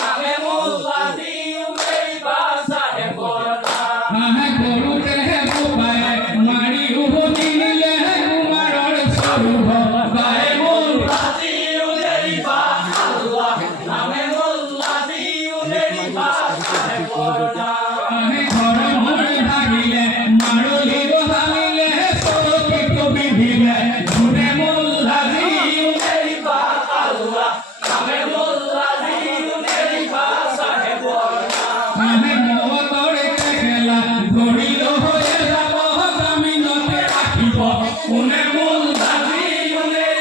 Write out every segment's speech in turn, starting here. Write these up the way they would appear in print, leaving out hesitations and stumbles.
নামে মোল্লা দিউলের বাসায় পড়না গরুতে বোপায় মারি উহু দিলে কুমারর স্বরূপ গায়ে মোল্লা দিউলের আল্লাহ নামে মোল্লা দিউলের বাসায় পড়না ঘর মনে ভাগিলে মারলি বহালিলে সখী কবি দিলে ঘুরে মোল্লা দিউলের আল্লাহ নামে মোল্লা দিউলের বাসায় পড়না মতরে খেলা ধরিল হয়ে যাব জামিনতে রাখিব কোনে মোল্লা দিউলের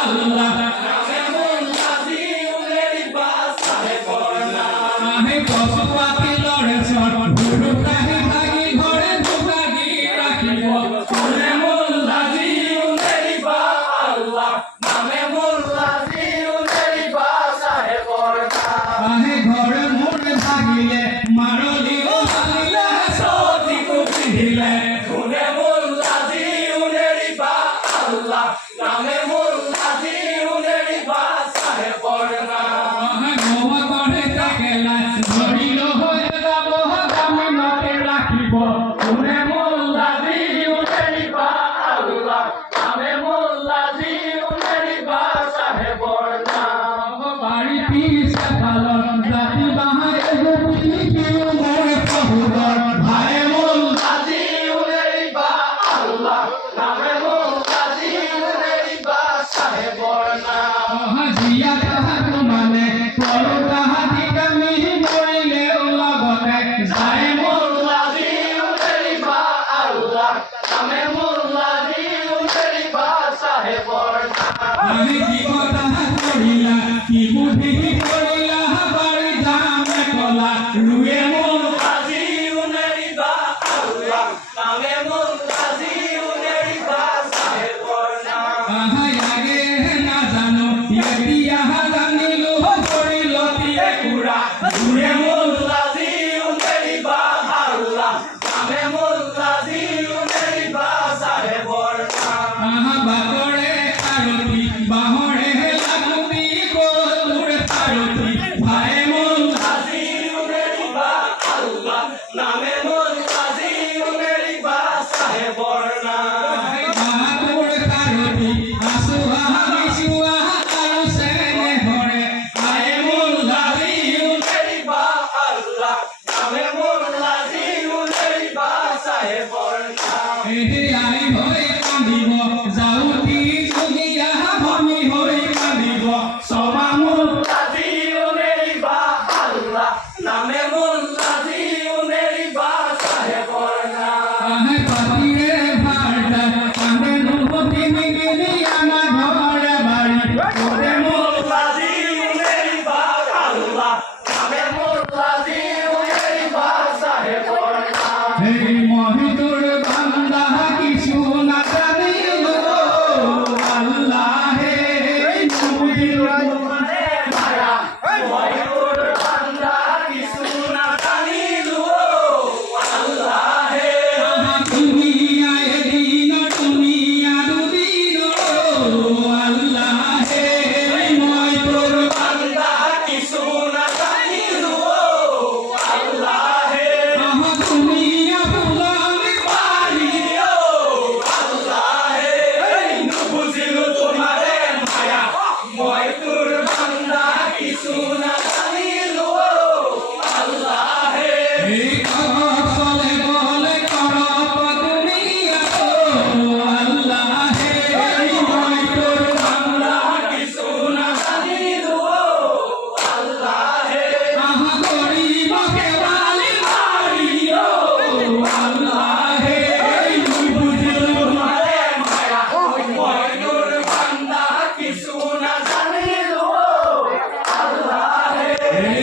আল্লাহ নামে মোল্লা দিউলের বাসায় পড়না পশুপাতি লড়ে চট গুরু কাহি ভাগি ঘরে ঢুকাগি রাখিব কোনে মোল্লা দিউলের আল্লাহ নামে মোল্লা দিউলের বাসায় পড়না ঘরে মনে ভাগিলে মারলি ও ভাগিলে সতী কুপি দিলে কোনে মোল্লা দিউলের আল্লাহ নামে মোল্লা দিউলের বাসায় পড়না মতরে খেলা ধরিল হয়ে যাব জামিনতে রাখিব কোনে মোল্লা দিউলের আল্লাহ নামে মোল্লা দিউলের বাসায় পড়না বাড়ি পিছে পালন জাতি বাহায় গোপী কেউ মোরে প্রভুর ভাই মোল্লা দিউলের আল্লাহ নামে মোল্লা দিউলের বাসায় পড়না জিয়া তাহার মানে করো তাহাদি কামি মরিলে লগতে যায় মোল্লা দিউলের আল্লাহ নামে মোল্লা দিউলের বাসায় পড়না আমি কি কথা করিলা কি বুদ্ধি করিলা বাড়ি জামে কলা রুয়ে মোল্লা দিউলের আল্লাহ নামে মোল্লা দিউলের বাসায় পড়না আগে না জানো ইয়া জানিল করিল তিয়ে কুড়া ঘুরে মোল্লা দিউলের আল্লাহ নামে মোল্লা দিউলের বাসায় পড়না বাকরে আরতি বাহরে লাগুবি কোতুরে আরতি ভাই মোল্লা দিউলের আল্লাহ নামে মোল্লা দিউলের বাসায় পড়না বাহাদুর কারতি আসুহা বিশুহা আরো সেনে ঘরে আয় মোল্লা দিউলের আল্লাহ নামে মোল্লা দিউলের বাসায় পড়না এহে আই হই কান্দিব যাউতি সুগিয়া ভমি হই কান্দিব সবা মোল্লা দিউলের আল্লাহ নামে মোল্লা দিউলের বাসায় পড়না পাতিরে ভাড়া কান্দে নুহতি মিগিনি আমার ঘরে বাড়ি ওরে মোল্লা দিউলের আল্লাহ নামে মোল্লা দিউলের বাসায় পড়না হে মহিদুর বান্দা কিছু না জানিল আল্লাহ হে মুজির মায়া ময়ূর বান্দা কিছু না জানিলো আল্লাহ হে দুনিয়া এদিন দুনিয়া দুদিন আল্লাহ হে মহিদুর বান্দা কিছু না জানিলো আল্লাহ হে দুনিয়া ফুলানি পারিও আল্লাহ হে বুঝিলো তোমারে মায়া ময়ূর বান্দা কিছু না জানিলো আল্লাহ হে এই কসলে বলে করপ দুনিয়া আল্লাহ হে মহিদুর বান্দা কিছু না জানিলো আল্লাহ হে গরিব কেবালি পারিও আল্লাহ হে বুঝিলো তোমারে মায়া ময়ূর বান্দা কিছু না জানিলো আল্লাহ হে